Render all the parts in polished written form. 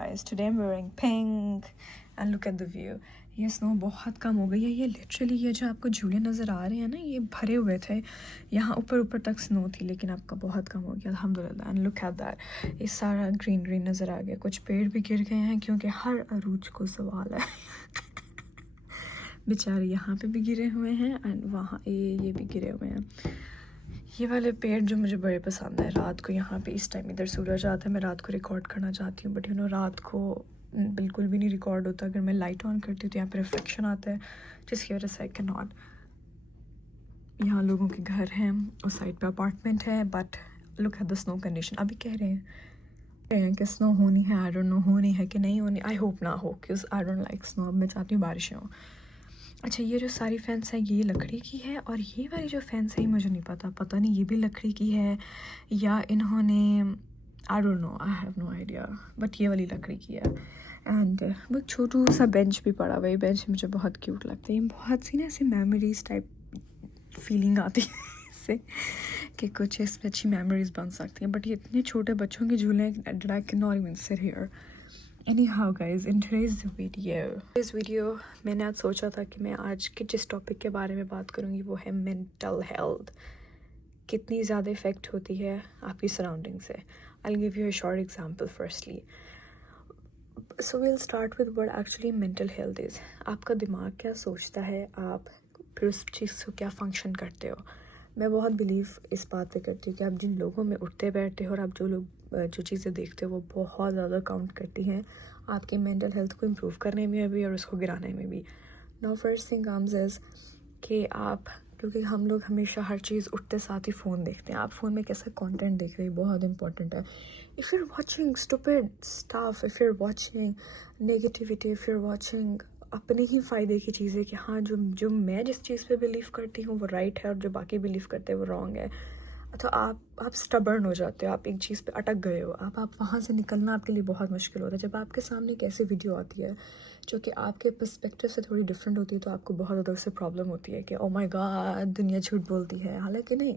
guys. Today I'm wearing pink and look at the view. ये snow बहुत कम हो गई है. ये लिटरली ये जो आपको झूले नज़र आ रहे हैं ना, ये भरे हुए थे. यहाँ ऊपर ऊपर तक स्नो थी, लेकिन आपका बहुत कम हो गया अल्हम्दुलिल्लाह. एंड लुक एट दैट, ये सारा ग्रीन ग्रीन नज़र आ गया. कुछ पेड़ भी गिर गए हैं क्योंकि हर अरूज को सवाल है. बेचारे यहाँ पे भी गिरे हुए हैं एंड वहाँ ये भी गिरे हुए हैं. ये वाले पेड़ जो मुझे बड़े पसंद है. रात को यहाँ पे इस टाइम इधर सूरज आता है, मैं रात को रिकॉर्ड करना चाहती हूँ, बट यू नो रात को बिल्कुल भी नहीं रिकॉर्ड होता. अगर मैं लाइट ऑन करती हूँ तो यहाँ पे रिफ्लेक्शन आता है, जिसकी वजह से आई कैन नॉट. यहाँ लोगों के घर हैं, उस साइड पे अपार्टमेंट है, but look at the snow condition. अभी कह रहे हैं कि स्नो होनी है. आई डोंट नो होनी है कि नहीं होनी. आई होप ना हो, क्योंकि आई डोंट लाइक स्नो. अब मैं चाहती हूँ बारिशें हों. अच्छा, ये जो सारी फेंस है ये लकड़ी की है, और ये वाली जो फेंस है मुझे नहीं पता नहीं ये भी लकड़ी की है या इन्होंने, I don't know, I have no idea, but ये वाली लकड़ी की है. एंड वो छोटू सा बेंच भी पड़ा हुआ है. बेंच मुझे बहुत क्यूट लगता है. ये बहुत सी ना ऐसी मेमोरीज टाइप फीलिंग आती है इससे कि कुछ इसमें अच्छी मेमोरीज बन सकती हैं. बट ये इतने छोटे बच्चों के झूले हैं, I can not even sit here. Anyhow guys, in today's video मैंने आज सोचा था कि मैं आज के जिस टॉपिक के बारे में बात करूँगी वो है मेंटल हेल्थ. कितनी ज़्यादा इफ़ेक्ट होती है आपकी सराउंडिंग से. I'll give you a short example firstly. So we'll start with what actually mental health is. आपका दिमाग क्या सोचता है, आप फिर उस चीज़ को क्या फंक्शन करते हो. मैं बहुत बिलीव इस बात पे करती हूँ कि आप जिन लोगों में उठते बैठते हो और आप जो चीज़ें देखते हो वो बहुत ज़्यादा काउंट करती हैं आपके मेंटल हेल्थ को इम्प्रूव करने में भी और उसको गिराने में भी. Now first thing comes is कि आप, क्योंकि हम लोग हमेशा हर चीज़ उठते साथ ही फ़ोन देखते हैं. आप फ़ोन में कैसा कंटेंट देख रहे हैं बहुत इंपॉर्टेंट है. If you are watching stupid stuff, if you are watching negativity, if you are watching अपने ही फ़ायदे की चीज़ें कि हाँ जो मैं जिस चीज़ पे बिलीव करती हूँ वो राइट है और जो बाकी बिलीव करते हैं वो रॉन्ग है, तो आप स्टबर्न हो जाते हो. आप एक चीज़ पे अटक गए हो. आप वहाँ से निकलना आपके लिए बहुत मुश्किल होता है. जब आपके सामने एक ऐसी वीडियो आती है जो कि आपके पर्सपेक्टिव से थोड़ी डिफरेंट होती है तो आपको बहुत ज़्यादा उससे प्रॉब्लम होती है कि ओ माय गॉड दुनिया झूठ बोलती है. हालांकि नहीं,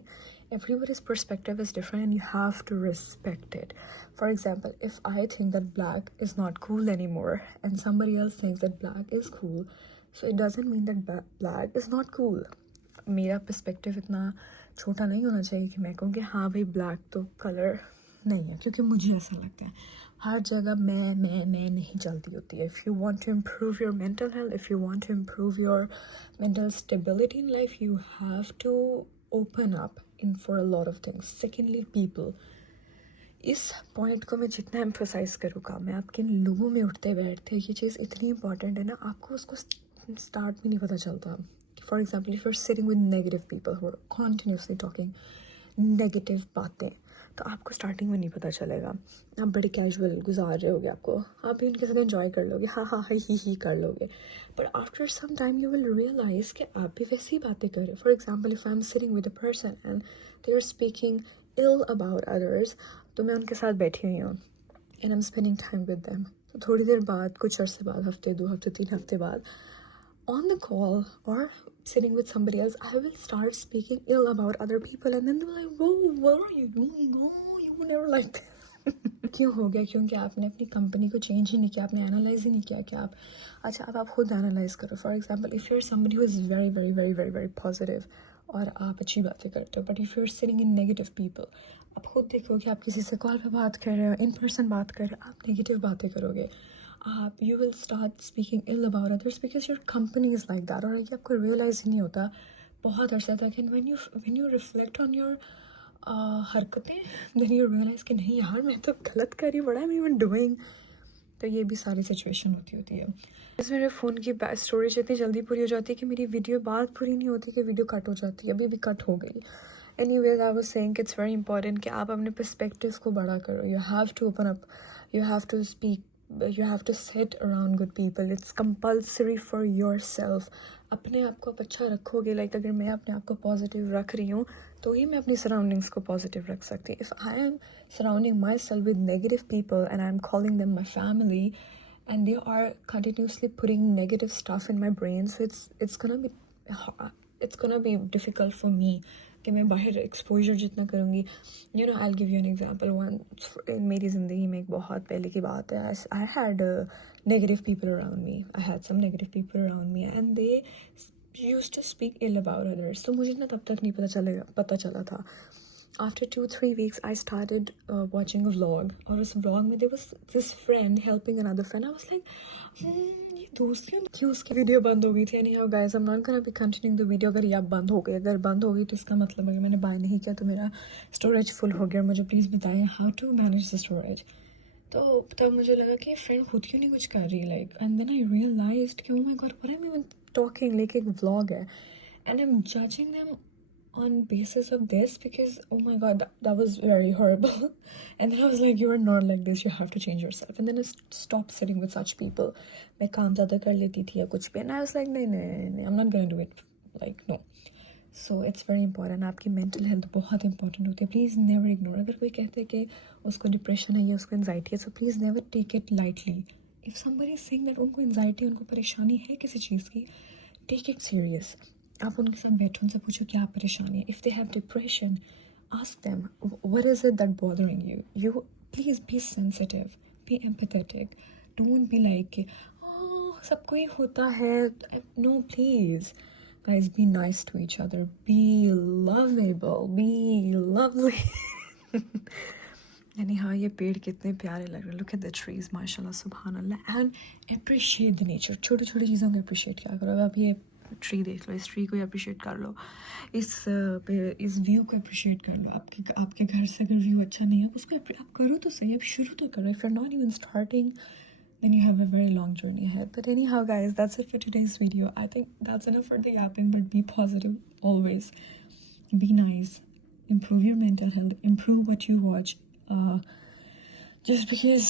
everybody's perspective is different and you have to respect it. For example, if I think that black is not cool anymore and somebody else thinks that black is cool, so it doesn't mean that black is not cool. मेरा perspective इतना छोटा नहीं होना चाहिए कि मैं कहूँ कि हाँ भाई ब्लैक तो कलर नहीं है, क्योंकि मुझे ऐसा लगता है. हर जगह मैं नहीं चलती होती है. If you want to improve your mental health, if you want to improve your mental stability in life, you have to open up in for a lot of things. Secondly, people. इस point को मैं जितना emphasise करूँगा, मैं आपके लोगों में उठते बैठते ये चीज़ इतनी इंपॉर्टेंट है ना, आपको उसको स्टार्ट भी नहीं पता चलता. For example, if you're sitting with negative people who are continuously talking negative बातें, तो आपको स्टार्टिंग में नहीं पता चलेगा. आप बड़े कैजुअल गुजार रहे होगे, आपको आप भी उनके साथ एंजॉय कर लोगे, हाँ ही कर लोगे. But after some time you will realize कि आप भी वैसी बातें कर रहे हो. For example, if I am sitting with a person and they are speaking ill about others, तो मैं उनके साथ बैठी हुई हूँ and I am spending time with them. तो थोड़ी देर बाद, कुछ अर्से बाद, हफ्ते 2 हफ्ते 3 हफ्ते बाद, on the call or sitting with somebody else, I will start speaking ill about other people and then they're like, whoa, what are you doing? Oh, you were never like that. क्यों हो गया? क्योंकि आपने अपनी company को change ही नहीं किया, आपने एनालाइज ही नहीं किया कि आप, अच्छा अब आप खुद एनालाइज करो. For example, if you are somebody who is very very very very very positive और आप अच्छी बातें करते हो, but if you are sitting in negative people, आप खुद देखो कि आप किसी से कॉल पे बात कर रहे हो, इन पर्सन बात कर रहे हो, आप नेगेटिव बातें करोगे, you will start speaking ill about others because your company is like that. और ये आपको realize ही नहीं होता बहुत अर्सा तक. and when you reflect on your हरकतें, then you realize कि नहीं यार मैं तो गलत कर रही हूँ, what I'm even doing. तो ये भी सारी सिचुएशन होती है. इस मेरे फ़ोन की स्टोरेज इतनी जल्दी पूरी हो जाती है कि मेरी वीडियो बात पूरी नहीं होती कि वीडियो कट हो जाती है. अभी भी कट हो गई. Anyways, I was saying it's very important कि आप अपने perspectives को बड़ा करो. You have to open up, you have to speak, you have to sit around good people. It's compulsory for yourself. अपने आप को आप अच्छा रखोगे, लाइक अगर मैं अपने आप को पॉजिटिव रख रही हूँ तो ही मैं अपनी सराउंडिंग्स को पॉजिटिव रख सकती. If I M surrounding my self with negative people and I am calling them my family and they are continuously putting negative stuff in my brain, so it's gonna be difficult for me कि मैं बाहर exposure जितना करूँगी, you know, I give you an example. One, मेरी ज़िंदगी में एक बहुत पहले की बात है, I had negative people around me, I had some negative people around me and they used to speak ill about others. तो मुझे ना तब तक नहीं पता चला था। After 2-3 weeks, I started watching a vlog, और उस vlog में there was this friend helping another friend. I was like, ये दोस्त क्यों उसकी वीडियो बंद हो गई थी। Anyhow guys, I'm not gonna be continuing the video। अगर ये अब बंद हो गई, अगर बंद हो गई तो इसका मतलब अगर मैंने बाय नहीं किया तो मेरा स्टोरेज फुल हो गया। मुझे प्लीज़ बताएं how to manage the storage। तो तब मुझे लगा कि फ्रेंड खुद क्यों नहीं कुछ कर रही, like, and then I realized कि oh my god, what am I even talking, like एक vlog है and I'm judging them on basis of this because oh my god, that was very horrible। And then I was like, you are not like this, you have to change yourself। and then I stopped sitting with such people। मैं काम ज़्यादा कर लेती थी या कुछ भी, and I was like नहीं, I'm not gonna do it, like no। so it's very important। आपकी mental health बहुत important होती है, please never ignore। अगर कोई कहते हैं कि उसको डिप्रेशन है या उसको एनजाइटी है, so please never take it lightly। if somebody is saying that उनको एनजाइटी, उनको परेशानी है किसी चीज़ की, take it serious। आप उनके साथ बैठो, उनसे पूछो क्या परेशानी है। If they have depression, ask them what is it that bothering you. You please be sensitive, be empathetic. Don't be like कि सबको ही होता है। No please guys, be nice to each other, be lovable, be lovely. यानी हाँ, ये पेड़ कितने प्यारे लग रहे हैं। लुक एट द ट्रीज, माशाल्लाह, सुभान अल्लाह। And appreciate the nature. छोटी छोटी चीज़ों को अप्रिशिएट क्या करो। अब आप ये ट्री देख लो, इस ट्री को अप्रिशिएट कर लो, इस व्यू को अप्रिशिएट कर लो। आपके घर से अगर व्यू अच्छा नहीं है, उसको आप करो तो सही, अब शुरू तो करो। If you are not even starting, then you have a very long journey ahead। but anyhow guys, that's it for today's video। I think that's enough for the yapping, but be positive always, be nice, improve your mental health, improve what you watch। just because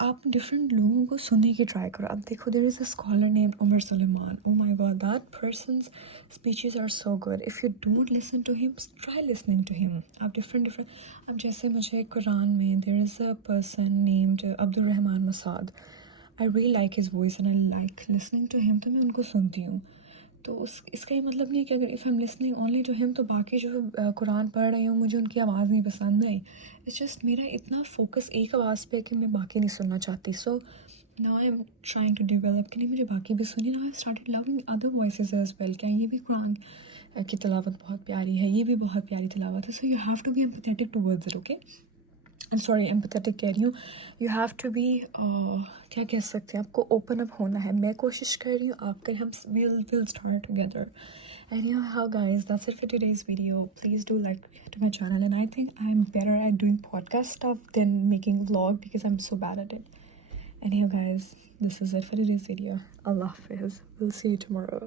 आप different लोगों को सुनने की try करो। अब देखो, there is a scholar named Umar Suleiman. Oh my God, that person's speeches are so good. If you don't listen to him, try listening to him. आप different अब जैसे मुझे कुरान में there is a person named Abdul Rahman Masad. I really like his voice and I like listening to him, तो मैं उनको सुनती हूँ। तो इसका ये मतलब नहीं है कि अगर if I am listening only to him तो बाकी जो कुरान पढ़ रही हूँ मुझे उनकी आवाज़ नहीं पसंद आई। इट्स जस्ट मेरा इतना फोकस एक आवाज़ पे है कि मैं बाकी नहीं सुनना चाहती। So now I am trying to develop कि नहीं, मुझे बाकी भी सुनी। Now I started loving other voices as well. क्या ये भी कुरान की तिलावत बहुत प्यारी है, ये भी बहुत प्यारी तिलावत है। So you have to be empathetic towards it. Okay, I'm sorry, empathetic कह रही हूँ। यू हैव टू बी, क्या कह सकते हैं, आपको ओपन अप होना है। मैं कोशिश कर रही हूँ, आप कर, हम will start together. Anyhow guys, that's it for today's video। please do like to my channel, and I think I'm better at doing podcast stuff than making vlog because I'm so bad at it। Anyhow guys, this is it for today's video। Allah Hafiz, we'll see you tomorrow।